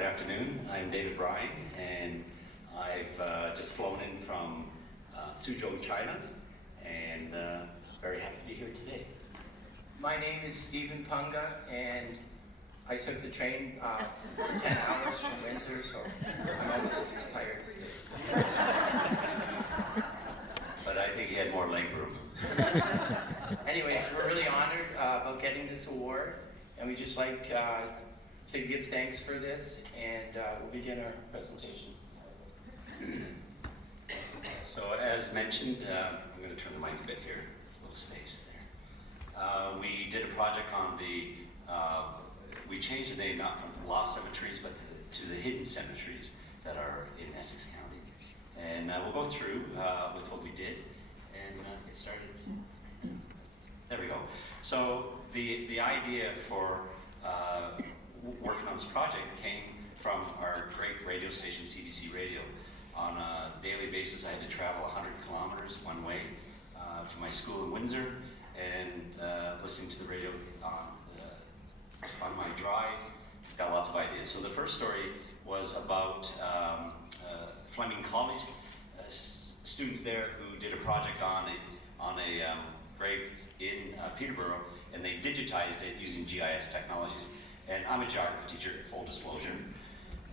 Good afternoon. I'm David Bryan, and I've just flown in from Suzhou, China, and very happy to be here today. My name is Stephen Punga, and I took the train for 10 hours from Windsor, so I'm almost as tired as Dave. But I think he had more leg room. Anyways, we're really honored about getting this award, and we just like to give thanks for this, and we'll begin our presentation. So as mentioned, I'm going to turn the mic a bit here, a little space there. We did a project on the, we changed the name not from lost cemeteries, but to the hidden cemeteries that are in Essex County. And we'll go through with what we did and get started. There we go. So the idea for working on this project came from our great radio station, CBC Radio. On a daily basis, I had to travel 100 kilometers one way to my school in Windsor, and listening to the radio on my drive, got lots of ideas. So the first story was about Fleming College, students there who did a project on a grave in Peterborough, and they digitized it using GIS technologies. And I'm a geography teacher, full disclosure,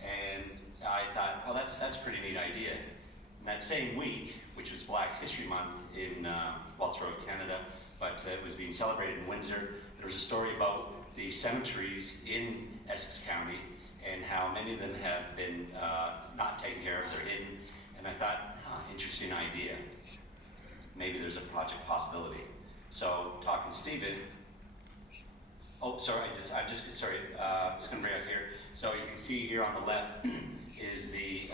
and I thought, well, that's a pretty neat idea. And that same week, which was Black History Month in, well, throughout Canada, but it was being celebrated in Windsor, there was a story about the cemeteries in Essex County and how many of them have been not taken care of, they're hidden. And I thought, interesting idea. Maybe there's a project possibility. So talking to Stephen, oh, sorry, I'm just going to bring up here. So you can see here on the left is the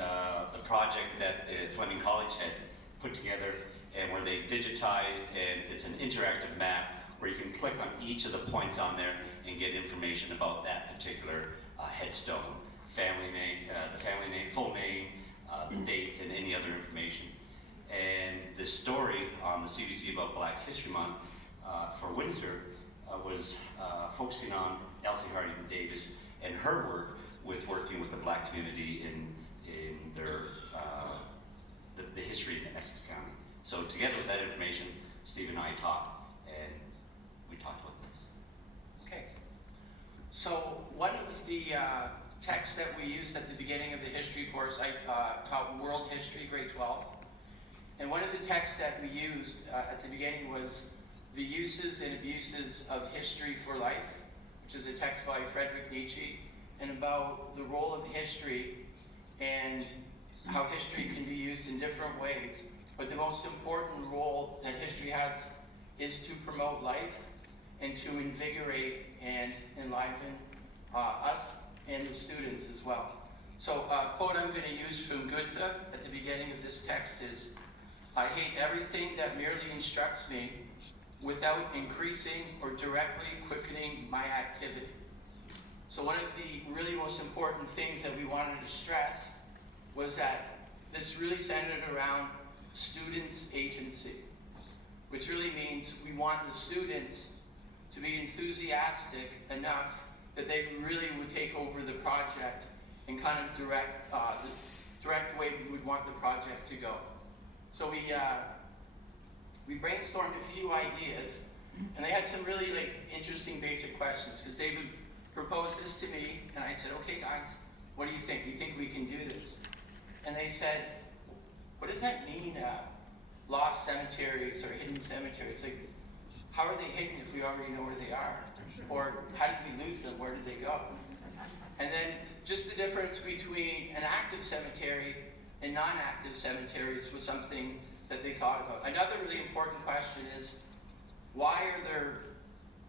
project that Fleming College had put together, and where they digitized, and it's an interactive map where you can click on each of the points on there and get information about that particular headstone, family name, the family name, full name, the dates, and any other information. And the story on the CBC about Black History Month for Windsor was focusing on Elsie Harding Davis and her work with working with the Black community in their the history in Essex County. So together with that information, Steve and I talked, and we talked about this. Okay. So one of the texts that we used at the beginning of the history course, I taught World History, grade 12. And one of the texts that we used at the beginning was The Uses and Abuses of History for Life, which is a text by Friedrich Nietzsche, and about the role of history and how history can be used in different ways. But the most important role that history has is to promote life and to invigorate and enliven us and the students as well. So a quote I'm going to use from Goethe at the beginning of this text is, "I hate everything that merely instructs me without increasing or directly quickening my activity." So one of the really most important things that we wanted to stress was that this really centered around students' agency, which really means we want the students to be enthusiastic enough that they really would take over the project and kind of direct the way we would want the project to go. So we brainstormed a few ideas, and they had some really interesting basic questions, because David proposed this to me, and I said, okay guys, what do you think? Do you think we can do this? And they said, what does that mean, lost cemeteries or hidden cemeteries? Like, how are they hidden if we already know where they are? Or how did we lose them? Where did they go? And then just the difference between an active cemetery and non-active cemeteries was something that they thought about. Another really important question is, why are there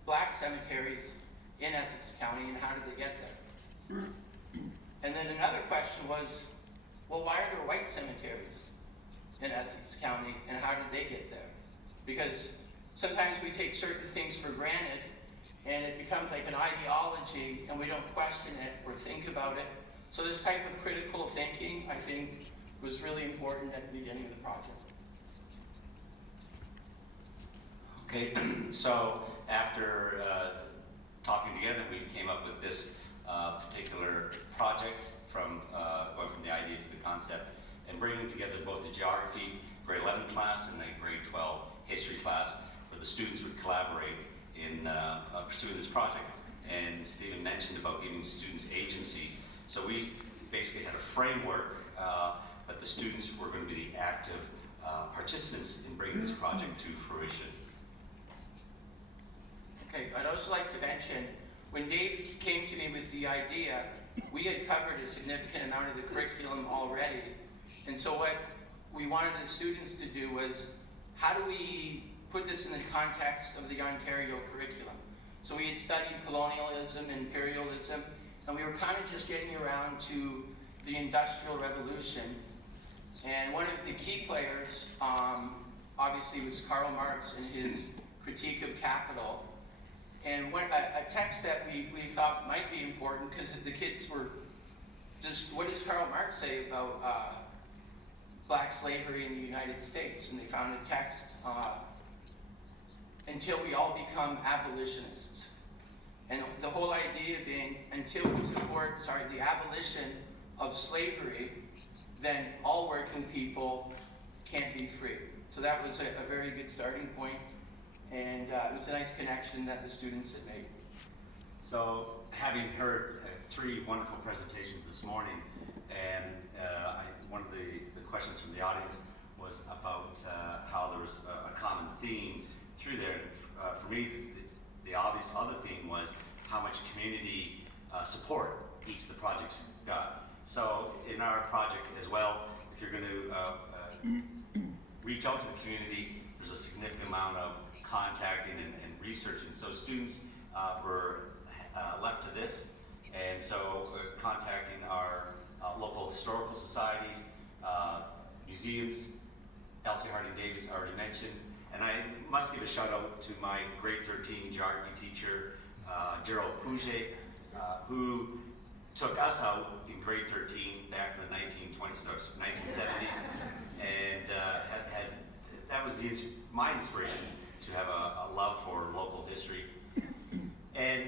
Black cemeteries in Essex County, and how did they get there? And then another question was, well, why are there white cemeteries in Essex County, and how did they get there? Because sometimes we take certain things for granted, and it becomes like an ideology, and we don't question it or think about it. So this type of critical thinking, I think, was really important at the beginning of the project. Okay, so after talking together, we came up with this particular project from going from the idea to the concept and bringing together both the geography grade 11 class and the grade 12 history class where the students would collaborate in pursuing this project. And Stephen mentioned about giving students agency. So we basically had a framework, but the students were going to be the active participants in bringing this project to fruition. Okay, I'd also like to mention, when Dave came to me with the idea, we had covered a significant amount of the curriculum already. And so what we wanted the students to do was, how do we put this in the context of the Ontario curriculum? So we had studied colonialism, imperialism, and we were kind of just getting around to the Industrial Revolution. And one of the key players, obviously, was Karl Marx and his Critique of Capital. And a text that we thought might be important, because the kids were just, what does Karl Marx say about black slavery in the United States? And they found a text, until we all become abolitionists. And the whole idea being, until we support, the abolition of slavery, then all working people can't be free. So that was a very good starting point, and it was a nice connection that the students had made. So, having heard three wonderful presentations this morning, and one of the questions from the audience was about how there was a common theme through there. For me, the obvious other theme was how much community support each of the projects got. So in our project as well, if you're going to reach out to the community, there's a significant amount of contacting and researching. So students were left to this, and so contacting our local historical societies, museums. Elsie Harding Davis already mentioned. And I must give a shout out to my grade 13 geography teacher, Gerald Pouget, who took us out in grade 13 back in the 1970s, and that was my inspiration to have a love for local history. And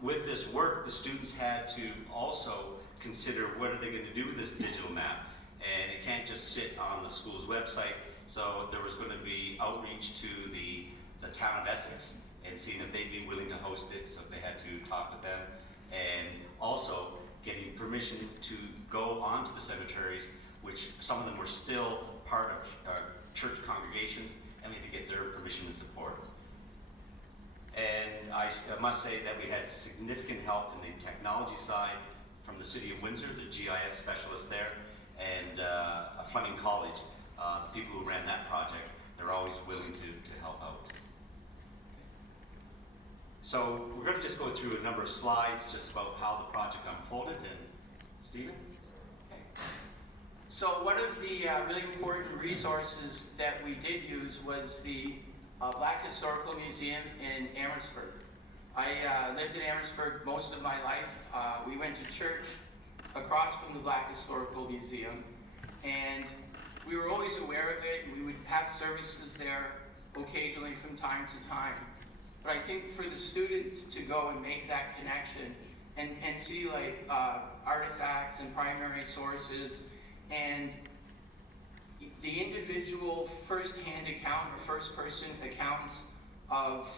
with this work, the students had to also consider what are they going to do with this digital map, and it can't just sit on the school's website. So there was going to be outreach to the town of Essex and seeing if they'd be willing to host it, so if they had to talk with them, and also getting permission to go onto the cemeteries, which some of them were still part of church congregations, and we had to get their permission and support. And I must say that we had significant help in the technology side from the City of Windsor, the GIS specialist there, and Fleming College. The people who ran that project, they're always willing to help out. So we're going to just go through a number of slides just about how the project unfolded. And Stephen? Okay. So one of the really important resources that we did use was the Black Historical Museum in Amherstburg. I lived in Amherstburg most of my life. We went to church across from the Black Historical Museum, and we were always aware of it. We would have services there occasionally from time to time. But I think for the students to go and make that connection and see like artifacts and primary sources and the individual first-hand account or first-person accounts of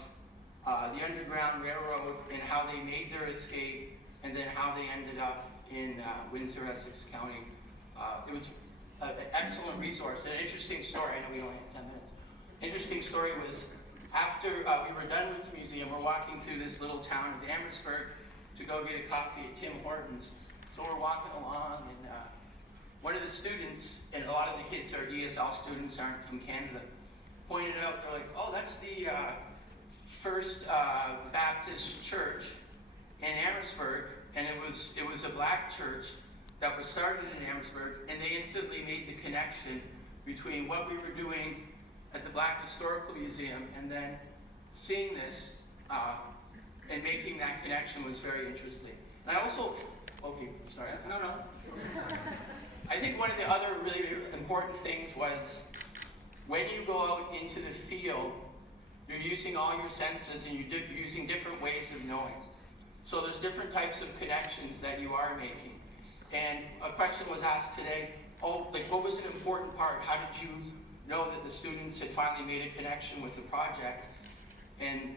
the Underground Railroad and how they made their escape and then how they ended up in Windsor, Essex County. It was an excellent resource. An interesting story, I know we only have 10 minutes. Interesting story was after we were done with the museum, we're walking through this little town of Amherstburg to go get a coffee at Tim Hortons. So we're walking along, and one of the students, and a lot of the kids are ESL students, aren't from Canada, pointed out, they're like, oh, that's the First Baptist Church in Amherstburg, and it was a black church that was started in Amherstburg, and they instantly made the connection between what we were doing at the Black Historical Museum and then seeing this and making that connection was very interesting. And I also, okay, sorry, no. I think one of the other really important things was when you go out into the field, you're using all your senses and you're using different ways of knowing. So there's different types of connections that you are making. And a question was asked today, what was an important part? How did you know that the students had finally made a connection with the project? And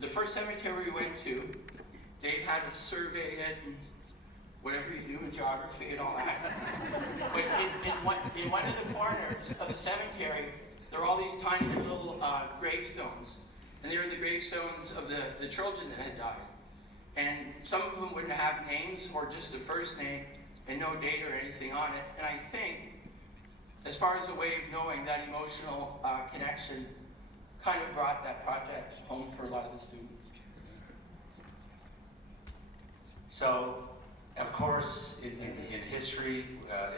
the first cemetery we went to, Dave had to survey it, and whatever you do in geography and all that. But in one of the corners of the cemetery, there are all these tiny little gravestones. And they were the gravestones of the children that had died. And some of them wouldn't have names or just a first name and no date or anything on it. And I think, as far as a way of knowing, that emotional connection kind of brought that project home for a lot of the students. So, of course, in history,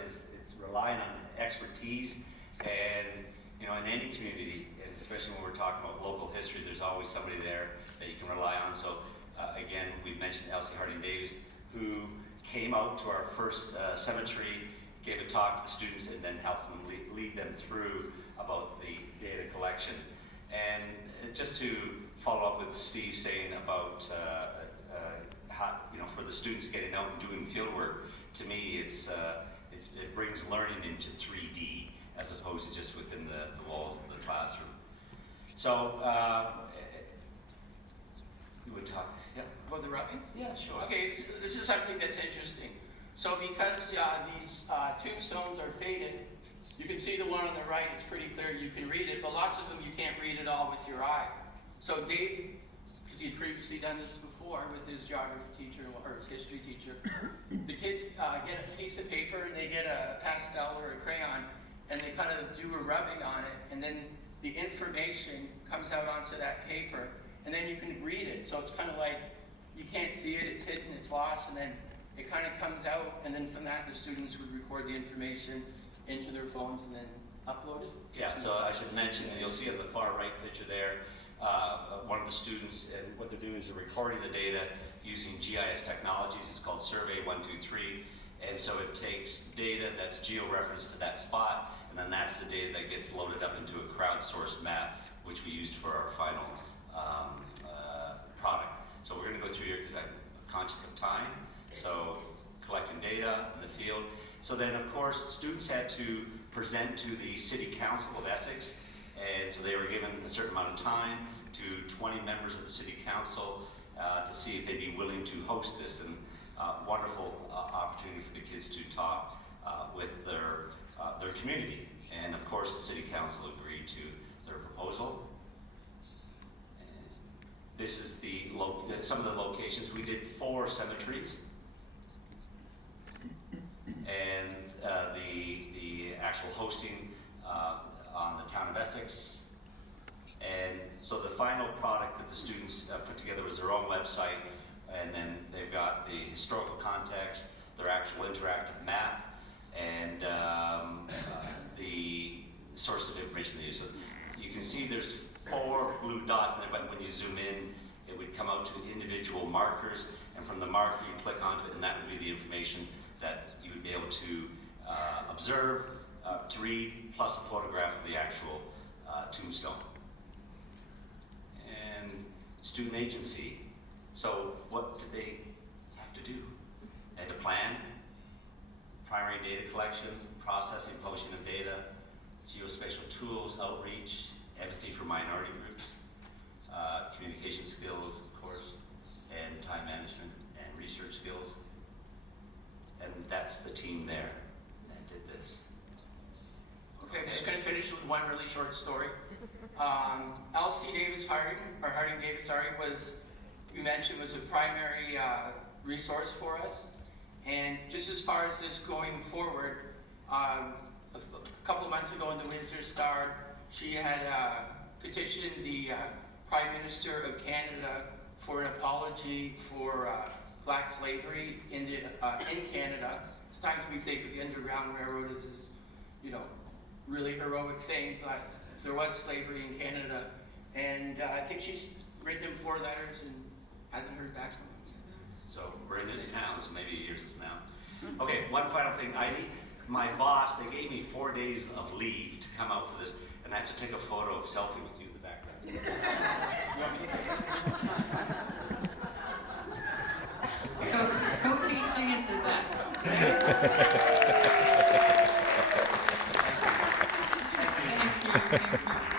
it's relying on expertise, and you know, in any community, and especially when we're talking about local history, there's always somebody there that you can rely on. So, again, we mentioned Elsie Harding Davis, who came out to our first cemetery, gave a talk to the students, and then helped them lead them through about the data collection. And just to follow up with Steve saying about how, you know, for the students getting out and doing field work, to me, it brings learning into 3D as opposed to just within the walls of the classroom. So, you would talk, yeah? About the rubbings? Yeah, sure. Okay, this is something that's interesting. So because these tombstones are faded, you can see the one on the right, it's pretty clear, you can read it, but lots of them you can't read at all with your eye. So Dave, because he'd previously done this before with his geography teacher or his history teacher, the kids get a piece of paper and they get a pastel or a crayon and they kind of do a rubbing on it, and then the information comes out onto that paper, and then you can read it. So it's kind of like, you can't see it, it's hidden, it's lost, and then it kind of comes out, and then from that the students would record the information into their phones and then upload it. Yeah, so I should mention, and you'll see on the far right picture there, one of the students, and what they're doing is they're recording the data using GIS technologies. It's called Survey 123, and so it takes data that's geo-referenced to that spot, and then that's the data that gets loaded up into a crowdsourced map, which we used for our final product. So we're going to go through here because I'm conscious of time. So collecting data in the field. So then, of course, students had to present to the City Council of Essex, and so they were given a certain amount of time to 20 members of the City Council to see if they'd be willing to host this, and wonderful opportunity for the kids to talk with their community. And of course, the City Council agreed to their proposal. And this is some of the locations. We did 4 cemeteries. And the actual hosting on the town of Essex. And so the final product that the students put together was their own website, and then they've got the historical context, their actual interactive map, and the source of information they use. So you can see there's 4 blue dots in there, but when you zoom in, it would come out to individual markers, and from the marker you click onto it, and that would be the information that you would be able to observe, to read, plus a photograph of the actual tombstone. And student agency. So what did they have to do? They had to plan, primary data collection, processing, publishing of data, geospatial tools, outreach, empathy for minority groups, communication skills, of course, and time management and research skills. And that's the team there that did this. Okay, I'm just going to finish with one really short story. Elsie Davis Harding, or Harding Davis, sorry, you mentioned, was a primary resource for us. And just as far as this going forward, a couple of months ago in the Windsor Star, she had petitioned the Prime Minister of Canada for an apology for black slavery in Canada. Sometimes we think of the Underground Railroad as this, really heroic thing, but there was slavery in Canada, and I think she's written him 4 letters and hasn't heard back from him. So we're in this town, so maybe years is now. Okay, one final thing. My boss, they gave me 4 days of leave to come out for this, and I have to take a photo, selfie with you in the background. Thank you.